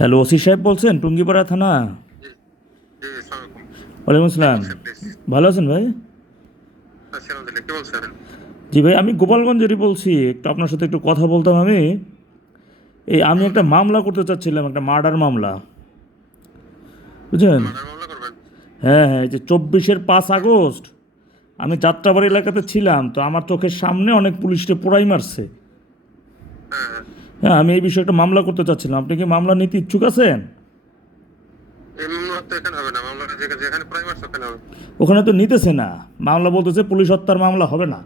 Hello, OC সাহেব বলছেন, টুঙ্গিপাড়া থানা? ওয়ালাইকুম আসসালাম। ভালো আছেন ভাই? জি ভাই, আমি গোপালগঞ্জেরই বলছি, একটু আপনার সাথে একটু কথা বলতাম আমি। এই, আমি একটা মামলা করতে চাচ্ছিলাম, একটা মার্ডার মামলা। বুঝলেন হ্যাঁ হ্যাঁ এই যে চব্বিশের পাঁচ আগস্ট, আমি যাত্রাবাড়ি এলাকাতে ছিলাম, তো আমার চোখের সামনে অনেক পুলিশকে পোড়াই মারছে। হ্যাঁ। আমি এই বিষয়ে একটা মামলা করতে চাচ্ছিলাম। আপনি কি মামলা নিতে ইচ্ছুক আছেন? ওখানে তো নিতেছে না। মামলা বলতেছে পুলিশ হত্যার মামলা হবে না।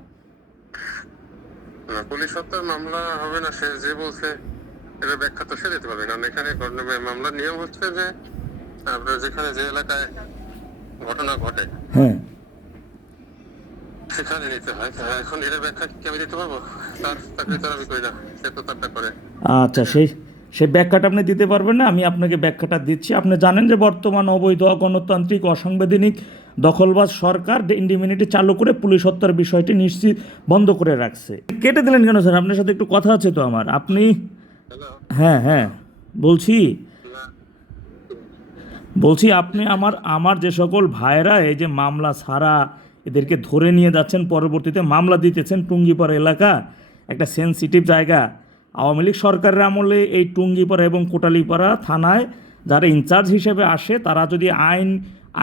পুলিশ হত্যার মামলা হবে না সে যে বলছে এটা ব্যাখ্যা তো সে দিতে পারবে। কারণ এখানে মামলার নিয়ম হচ্ছে যে আপনার যেখানে যে এলাকায় ঘটনা ঘটে হ্যাঁ। সেখানে নিতে হয়। এখন এটা ব্যাখ্যা কি আমি দিতে পারব? তার চাকরি তো আমি করি না সে তো তারটা করে। আচ্ছা সেই সেই ব্যাখ্যাটা আপনি দিতে পারবেন না আমি আপনাকে ব্যাখ্যাটা দিচ্ছি। আপনি জানেন যে বর্তমান অবৈধ গণতান্ত্রিক অসাংবিধানিক দখলবাজ সরকার ইন্ডিমিনিটি চালু করে পুলিশ হত্যার বিষয়টি নিশ্চিত বন্ধ করে রাখছে। কেটে দিলেন কেন স্যার? আপনার সাথে একটু কথা আছে তো আমার। আপনি হ্যাঁ হ্যাঁ বলছি। বলছি আপনি আমার আমার যে সকল ভাইরা এই যে মামলা ছাড়া এদেরকে ধরে নিয়ে যাচ্ছেন। পরবর্তীতে মামলা দিতেছেন টুঙ্গিপাড়া এলাকা, একটা সেনসিটিভ জায়গা। আওয়ামী লীগ সরকারের আমলে এই টুঙ্গিপাড়া এবং কোটালীপাড়া থানায় যারা ইনচার্জ হিসেবে আসে, তারা যদি আইন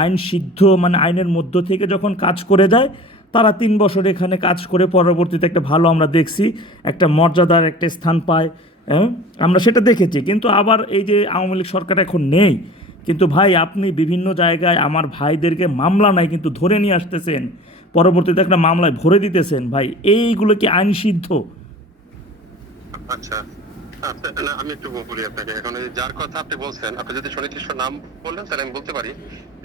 আইন সিদ্ধ মানে আইনের মধ্য থেকে যখন কাজ করে যায়, তারা তিন বছর এখানে কাজ করে পরবর্তীতে একটা ভালো আমরা দেখছি, একটা মর্যাদার একটা স্থান পায়। হ্যাঁ? আমরা সেটা দেখেছি। কিন্তু আবার এই যে আওয়ামী লীগ সরকার এখন নেই কিন্তু ভাই আপনি বিভিন্ন জায়গায় আমার ভাইদেরকে মামলা নাই কিন্তু ধরে নিয়ে আসতেছেন। পরবর্তীতে একটা মামলায় ভরে দিতেছেন ভাই। এইগুলো কি আইন সিদ্ধ? আচ্ছা। আমি একটু বলি আপনাকে। এখন যার কথা আপনি বলছেন আপনি যদি সুনির্দিষ্ট নাম বললেন তাহলে আমি বলতে পারি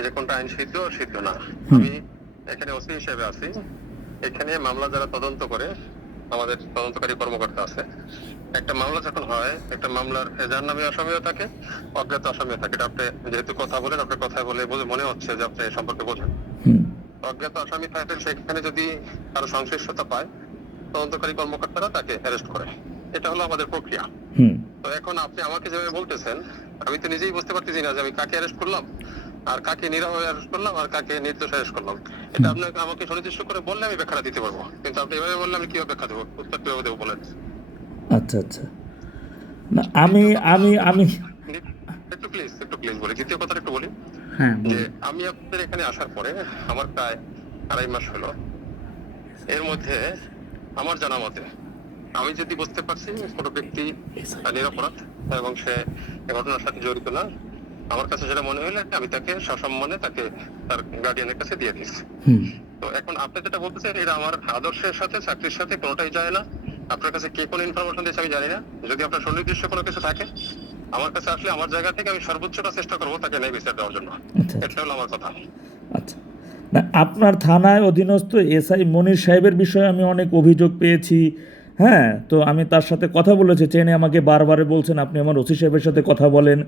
যে কোনটা আইন সিদ্ধ সিদ্ধ না। আমি এখানে ওসি হিসেবে আছি। এখানে মামলা যারা তদন্ত করে আমাদের তদন্তকারী কর্মকর্তা আছে। একটা মামলা যখন হয় একটা মামলার যার নামে আসামিও থাকে অজ্ঞাত আসামিও থাকে। আপনি যেহেতু কথা বলেন আপনার কথা বলে বলে- মনে হচ্ছে যে আপনি সম্পর্কে বোঝেন। অজ্ঞাত আসামি থাকলে সেখানে যদি কারও সংশ্লিষ্টতা পায় তদন্তকারী কর্মকর্তারা তাকে অ্যারেস্ট করে। এটা হলো আমাদের প্রক্রিয়া। হুম। তো এখন আপনি আমাকে যেভাবে বলতেছেন আমি তো নিজেই বুঝতে পারতেছি না যে আমি কাকে অ্যারেস্ট করলাম আর কাকে নিরহ অ্যারেস্ট করলাম আর কাকে নির্দোষ অ্যারেস্ট করলাম। এটা আপনাকে আমাকে সুনির্দিষ্ট করে বললে আমি ব্যাখ্যাটা দিতে পারব। কিন্তু আপনি এভাবে বললে আমি কীভাবে ব্যাখ্যা দেবো? উত্তর কীভাবে দেবো বলেন? আচ্ছা আচ্ছা। না আমি আমি আমি একটু প্লিজ একটু প্লিজ বলি। দ্বিতীয় কথাটা একটু বলি। হ্যাঁ যে আমি আপনাদের এখানে আসার পরে আমার প্রায় আড়াই মাস হলো। এর মধ্যে আমার জানা মতে আমি যদি বুঝতে পারছি কোনো ব্যক্তি নিরপরাধ এবং সে ঘটনার সাথে জড়িত না আমার কাছে যেটা মনে হলো আমি তাকে সসম্মানে তাকে তার গার্ডিয়ানের কাছে দিয়ে দিচ্ছি তো এখন আপনি যেটা বলতেছেন এটা আমার আদর্শের সাথে চাকরির সাথে কোনোটাই যায় না। আপনার কাছে কে কোন ইনফরমেশন দিয়েছে আমি জানি না। যদি আপনার সুনির্দিষ্ট কোনো কিছু থাকে আমার কাছে আসলে আমার জায়গা থেকে আমি সর্বোচ্চটা চেষ্টা করব তাকে নেই বিচার দেওয়ার জন্য। আচ্ছা। এটা হলো আমার কথা। আচ্ছা। না আপনার থানায় অধীনস্থ এসআই মনির সাহেবের বিষয়ে আমি অনেক অভিযোগ পেয়েছি। হ্যাঁ তো আমি তার সাথে কথা বলেছি। চেনে আমাকে বারবারে বলছেন আপনি আমার ওসি সাহেবের সাথে কথা বলেন।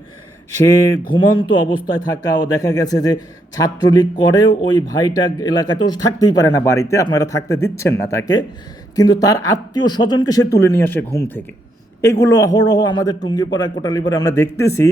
সে ঘুমন্ত অবস্থায় থাকা ও দেখা গেছে যে ছাত্রলীগ করেও ওই ভাইটা এলাকাতেও থাকতেই পারে না বাড়িতে, আপনারা থাকতে দিচ্ছেন না তাকে। কিন্তু তার আত্মীয় স্বজনকে সে তুলে নিয়ে আসে ঘুম থেকে। এগুলো অহরহ আমাদের টুঙ্গিপাড়া, কোটালিপাড়া আমরা দেখতেছি।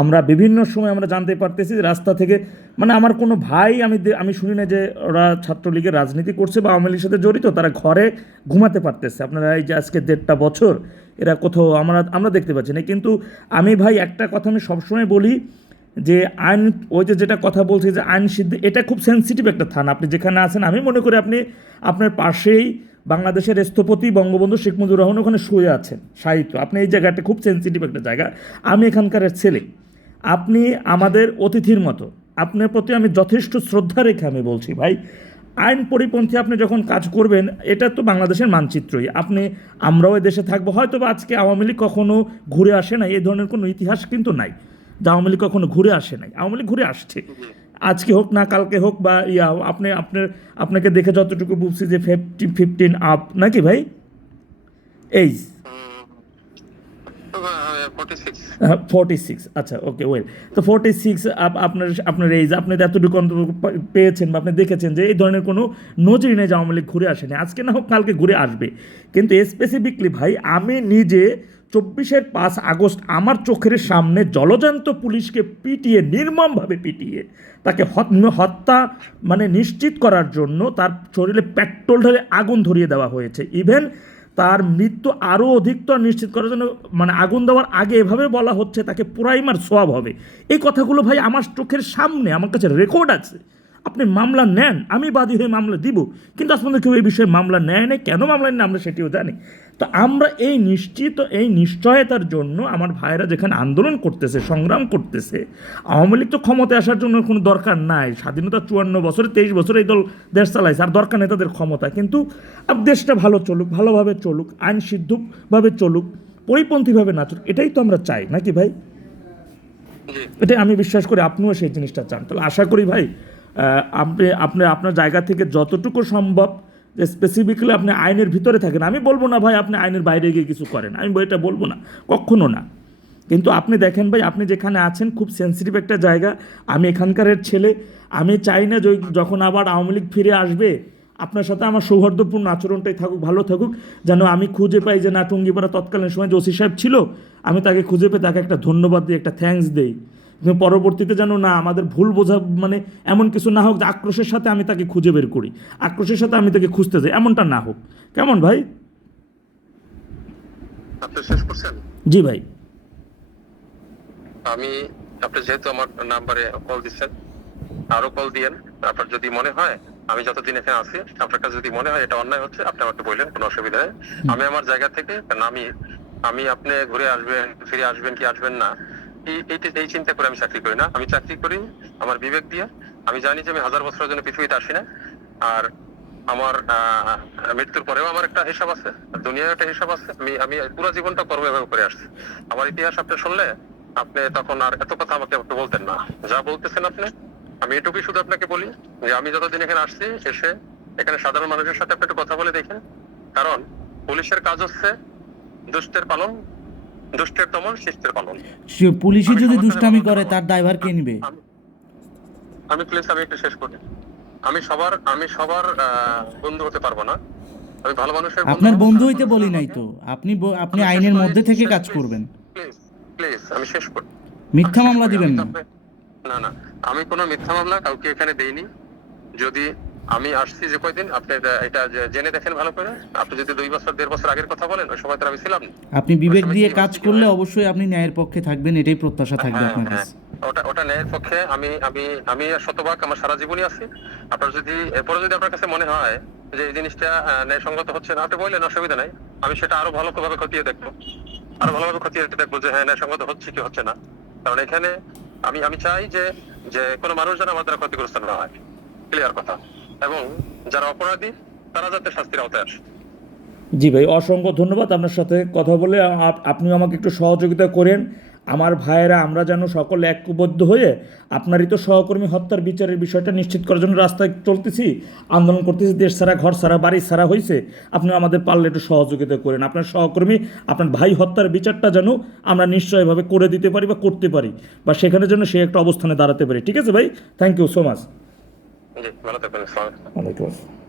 আমরা বিভিন্ন সময় আমরা জানতে পারতেছি রাস্তা থেকে মানে আমার কোনো ভাই আমি আমি শুনি না যে ওরা ছাত্রলীগের রাজনীতি করছে বা আওয়ামী লীগের সাথে জড়িত, তারা ঘরে ঘুমাতে পারতেছে। আপনারা এই যে আজকে দেড়টা বছর এরা কোথাও আমরা আমরা দেখতে পাচ্ছি না। কিন্তু আমি ভাই একটা কথা আমি সবসময় বলি যে আইন, ওই যে যেটা কথা বলছি যে আইন সিদ্ধি, এটা খুব সেন্সিটিভ একটা থানা। আপনি যেখানে আছেন, আমি মনে করি আপনি, আপনার পাশেই বাংলাদেশের স্থপতি বঙ্গবন্ধু শেখ মুজিবুর রহমান ওখানে শুয়ে আছেন সাহিত্য আপনি এই জায়গাটা খুব সেন্সিটিভ একটা জায়গা। আমি এখানকার ছেলে। আপনি আমাদের অতিথির মতো। আপনার প্রতি আমি যথেষ্ট শ্রদ্ধা রেখে আমি বলছি ভাই আইন পরিপন্থী আপনি যখন কাজ করবেন, এটা তো বাংলাদেশের মানচিত্রই। আপনি, আমরাও দেশে থাকব। হয়তো বা আজকে আওয়ামী লীগ কখনো ঘুরে আসে না এই ধরনের কোনো ইতিহাস কিন্তু নাই যে আওয়ামী লীগ কখনো ঘুরে আসে নাই। আওয়ামী লীগ ঘুরে আসছে। আজকে হোক না, কালকে হোক বা ইয়া, আপনি আপনার আপনাকে দেখে যতটুকু বুঝছি যে ফিফটি ফিফটিন আপ নাকি ভাই? এই ফোর্টি ফোর্টি সিক্স আচ্ছা ওকে ওয়েল তো ফোর্টি সিক্স আপনার আপনার এইজ আপনি এতটুকু অন্তত পেয়েছেন বা আপনি দেখেছেন যে এই ধরনের কোনো নজির নেই যে আওয়ামী ঘুরে আসেনি। আজকে না হোক কালকে ঘুরে আসবে। কিন্তু স্পেসিফিকলি ভাই, আমি নিজে চব্বিশের পাঁচ আগস্ট আমার চোখের সামনে জলজান্ত পুলিশকে পিটিয়ে, নির্মমভাবে পিটিয়ে, তাকে হত- হত্যা মানে নিশ্চিত করার জন্য তার শরীরে পেট্রোল ঢেলে আগুন ধরিয়ে দেওয়া হয়েছে। ইভেন তার মৃত্যু আরও অধিকতর নিশ্চিত করার জন্য মানে আগুন দেওয়ার আগে এভাবে বলা হচ্ছে, তাকে পুরাইমার সোয়াব হবে। এই কথাগুলো ভাই আমার চোখের সামনে, আমার কাছে রেকর্ড আছে। আপনি মামলা নেন আমি বাদী হয়ে মামলা দিব। কিন্তু আজ পর্যন্ত কেউ এই বিষয়ে মামলা নেয় না কেন মামলা নেয় না আমরা সেটিও জানি। তো আমরা এই নিশ্চিত এই নিশ্চয়তার জন্য আমার ভাইরা যেখানে আন্দোলন করতেছে সংগ্রাম করতেছে আওয়ামী লীগ তো ক্ষমতায় আসার জন্য কোনো দরকার নাই। স্বাধীনতা চুয়ান্ন বছরে তেইশ বছরে এই দল দেশ চালাইছে আর দরকার নেই তাদের ক্ষমতা কিন্তু দেশটা ভালো চলুক ভালোভাবে চলুক আইন সিদ্ধভাবে চলুক পরিপন্থীভাবে না চলুক এটাই তো আমরা চাই নাকি ভাই? জি এটাই আমি বিশ্বাস করি আপনিও সেই জিনিসটা চান। তাহলে আশা করি ভাই আপনি আপনি আপনার জায়গা থেকে যতটুকু সম্ভব যে স্পেসিফিক্যালি আপনি আইনের ভিতরে থাকেন। আমি বলব না ভাই আপনি আইনের বাইরে গিয়ে কিছু করেন। আমি এটা বলব না। কখনো না। কিন্তু আপনি দেখেন ভাই, আপনি যেখানে আছেন, খুব সেন্সিটিভ একটা জায়গা। আমি এখানকারের ছেলে। আমি চাই না যখন আবার আওয়ামী লীগ ফিরে আসবে, আপনার সাথে আমার সৌহার্দ্যপূর্ণ আচরণটাই থাকুক, ভালো থাকুক। যেন আমি খুঁজে পাই যে না, টুঙ্গিপাড়া তৎকালীন সময় যে ওসি সাহেব ছিল, আমি তাকে খুঁজে পেয়ে তাকে একটা ধন্যবাদ দিই একটা থ্যাঙ্কস দেই। পরবর্তীতে যেন না আমাদের ভুল বোঝা মানে এমন কিছু না হোক যে আক্রোশের সাথে আমি তাকে খুঁজে বের করি। আক্রোশের সাথে আমি তাকে খুঁজতে যাই এমনটা না হোক। কেমন ভাই? জি ভাই। আমি আপনি যেহেতু আমার নাম্বারে কল দিচ্ছেন আরও কল দিয়েন। আপনার যদি মনে হয় আমি যতদিন এখানে আছি আপনার কাছে যদি মনে হয় এটা অন্যায় হচ্ছে আপনি আমাকে বললেন কোনো অসুবিধা নেই। আমি আমার জায়গা থেকে আমি আমি আপনি ঘুরে আসবেন ফিরে আসবেন কি আসবেন না এই চিন্তা করে আমি চাকরি করি না। আমি চাকরি করি আমার বিবেক দিয়ে। আমি জানি যে আমি হাজার বছরের জন্য পৃথিবীতে আসি না। আর আমার মৃত্যুর পরেও আমার একটা হিসাব আছে। দুনিয়ার একটা হিসাব আছে। আমি আমি পুরো জীবনটা কর্ম এভাবে করে আসছি। আমার ইতিহাস আপনি শুনলে আপনি তখন আর এত কথা আমাকে একটু বলতেন না। যা বলতেছেন আপনি, আমি এটুকুই শুধু আপনাকে বলি যে আমি যতদিন এখানে আসছি, এসে এখানে সাধারণ মানুষের সাথে আপনি একটু কথা বলে দেখেন। কারণ পুলিশের কাজ হচ্ছে দুষ্টের পালন দুষ্টের দমন শিষ্টের পালন। আমি যদি দুষ্টামি করে তার দায়ভার কে নিবে? আমি- প্লিজ আমি একটু শেষ করি। আমি সবার আমি সবার বন্ধু হতে পারব না। আমি ভালো মানুষের আপনার বন্ধু হইতে বলি নাই তো। আপনি আপনি আইনের মধ্যে থেকে কাজ করবেন। প্লিজ প্লিজ আমি শেষ করি। মিথ্যা মামলা দিবেন না। না না আমি কোনো মিথ্যা মামলা কাউকে এখানে দেইনি। যদি আমি আসছি যে কয়দিন? আপনি এটা- জেনে দেখেন ভালো করে। আপনি যদি দুই বছর দেড় বছর আগের কথা বলেন ওই সময় তো আমি ছিলাম আপনি বিবেক দিয়ে কাজ করলে অবশ্যই আপনি ন্যায়ের পক্ষে থাকবেন এটাই প্রত্যাশা থাকবে হ্যাঁ, আপনার হ্যাঁ। কাছে। ওটা ওটা ন্যায়ের পক্ষে। আমি আমি আমি শতভাগ আমার সারা জীবনই আছি। আপনার যদি এরপরে যদি আপনার কাছে মনে হয় যে এই জিনিসটা ন্যায়সঙ্গত হচ্ছে না আপনি বললেন অসুবিধা নাই। আমি সেটা আরও ভালো ভাবে খতিয়ে দেখব। আরও ভালোভাবে খতিয়ে দেখব যে হ্যাঁ ন্যায়সঙ্গত হচ্ছে কি হচ্ছে না। কারণ এখানে আমি আমি চাই যে যে কোনো মানুষ যেন আমার দ্বারা ক্ষতিগ্রস্ত না হয়। ক্লিয়ার কথা। এবং যারা অপরাধী, তারা যাতে শাস্তির আওতায় আসে। জি ভাই, অসংখ্য ধন্যবাদ আপনার সাথে কথা বলে। আপ- আপনি আমাকে একটু সহযোগিতা করেন। আমার ভাইয়েরা, আমরা যেন সকলে ঐক্যবদ্ধ হয়ে আপনারই তো সহকর্মী হত্যার বিচারের বিষয়টা নিশ্চিত করার জন্য রাস্তায় চলতেছি, আন্দোলন করতেছি, দেশ ছাড়া, ঘর ছাড়া, বাড়ি ছাড়া হয়েছে আপনি আমাদের পারলে একটু সহযোগিতা করেন। আপনার সহকর্মী, আপনার ভাই হত্যার বিচারটা যেন আমরা নিশ্চয়ভাবে করে দিতে পারি বা করতে পারি, বা সেখানে যেন সে একটা অবস্থানে দাঁড়াতে পারি। ঠিক আছে ভাই? থ্যাংক ইউ সো মাচ জি ভালো